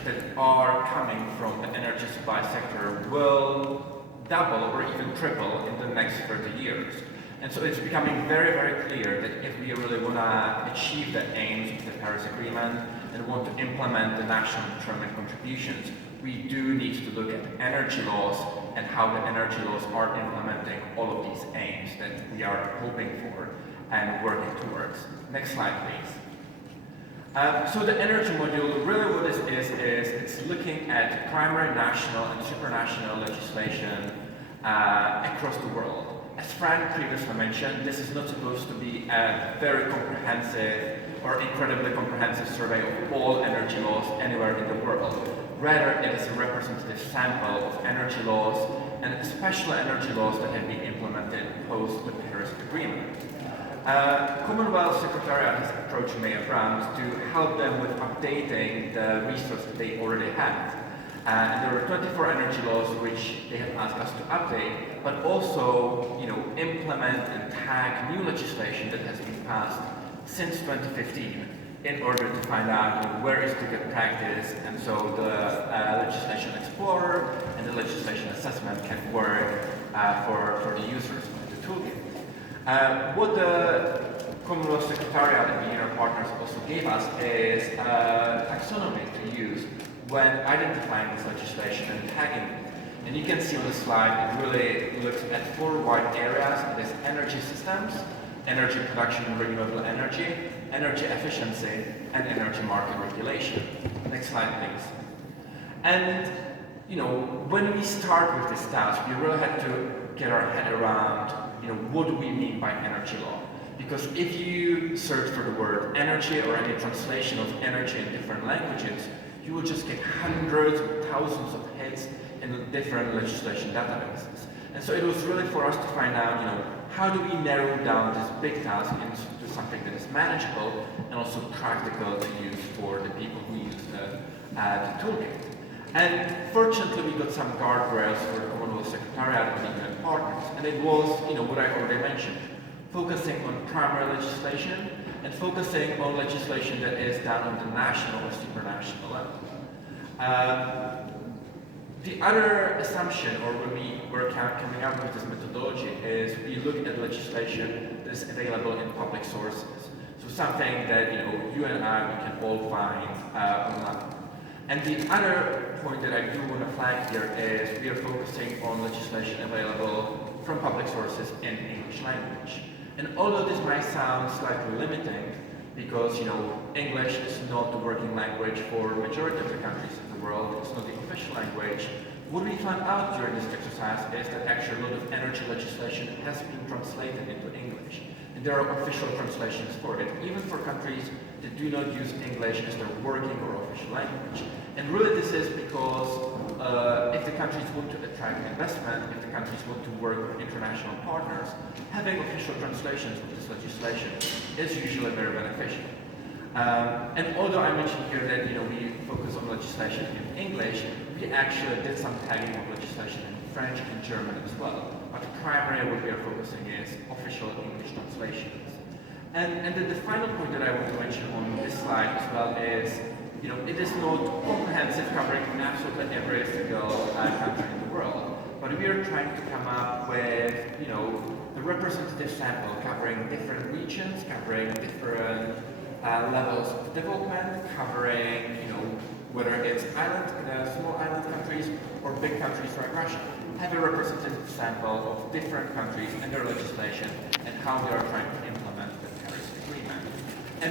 that are coming from the energy supply sector will double or even triple in the next 30 years. And so it's becoming very, very clear that if we really want to achieve the aims of the Paris Agreement and want to implement the national determined contributions, we do need to look at energy laws and how the energy laws are implementing all of these aims that we are hoping for and working towards. Next slide, please. So the energy module, really what this is it's looking at primary national and supranational legislation across the world. As Frank previously mentioned, this is not supposed to be a very comprehensive or incredibly comprehensive survey of all energy laws anywhere in the world. Rather, it is a representative sample of energy laws, and especially energy laws that have been implemented post the Paris Agreement. Commonwealth Secretariat has approached Mayor Brown to help them with updating the resource that they already have. And there were 24 energy laws which they have asked us to update, but also, implement and tag new legislation that has been passed since 2015 in order to find out where is the good practice, and so the legislation explorer and the legislation assessment can work for the users of the toolkit. What the Commonwealth Secretariat and the inner partners also gave us is a taxonomy to use when identifying this legislation and tagging it. And you can see on the slide, it really looks at 4 wide areas. It is energy systems, energy production and renewable energy, energy efficiency, and energy market regulation. Next slide, please. And, when we start with this task, we really had to get our head around, what do we mean by energy law? Because if you search for the word energy or any translation of energy in different languages, you will just get hundreds or thousands of hits in different legislation databases. And so it was really for us to find out, how do we narrow down this big task into something that is manageable and also practical to use for the people who use the toolkit. And fortunately, we got some guardrails for the Commonwealth Secretariat and partners. And it was, what I already mentioned, focusing on primary legislation and focusing on legislation that is done on the national or supranational level. The other assumption, or when we were coming up with this methodology, is we look at legislation that is available in public sources. So something that you and I we can all find online. And the other point that I do want to flag here is we are focusing on legislation available from public sources in English language. And although this might sound slightly limiting, because English is not the working language for the majority of the countries in the world, it's not the official language, what we found out during this exercise is that actually a lot of energy legislation has been translated into English. And there are official translations for it, even for countries that do not use English as their working or official language. And really this is because if the countries want to attract investment, if the countries want to work with international partners, having official translations of this legislation is usually very beneficial. And although I mentioned here that we focus on legislation in English, we actually did some tagging of legislation in French and German as well. But primarily what we are focusing is official English translations. And then the final point that I want to mention on this slide as well is, it is not comprehensive, covering absolutely every single country in the world, but we are trying to come up with, a representative sample covering different regions, covering different levels of development, covering, whether it's small island countries or big countries like Russia. Have a representative sample of different countries and their legislation and how they are trying to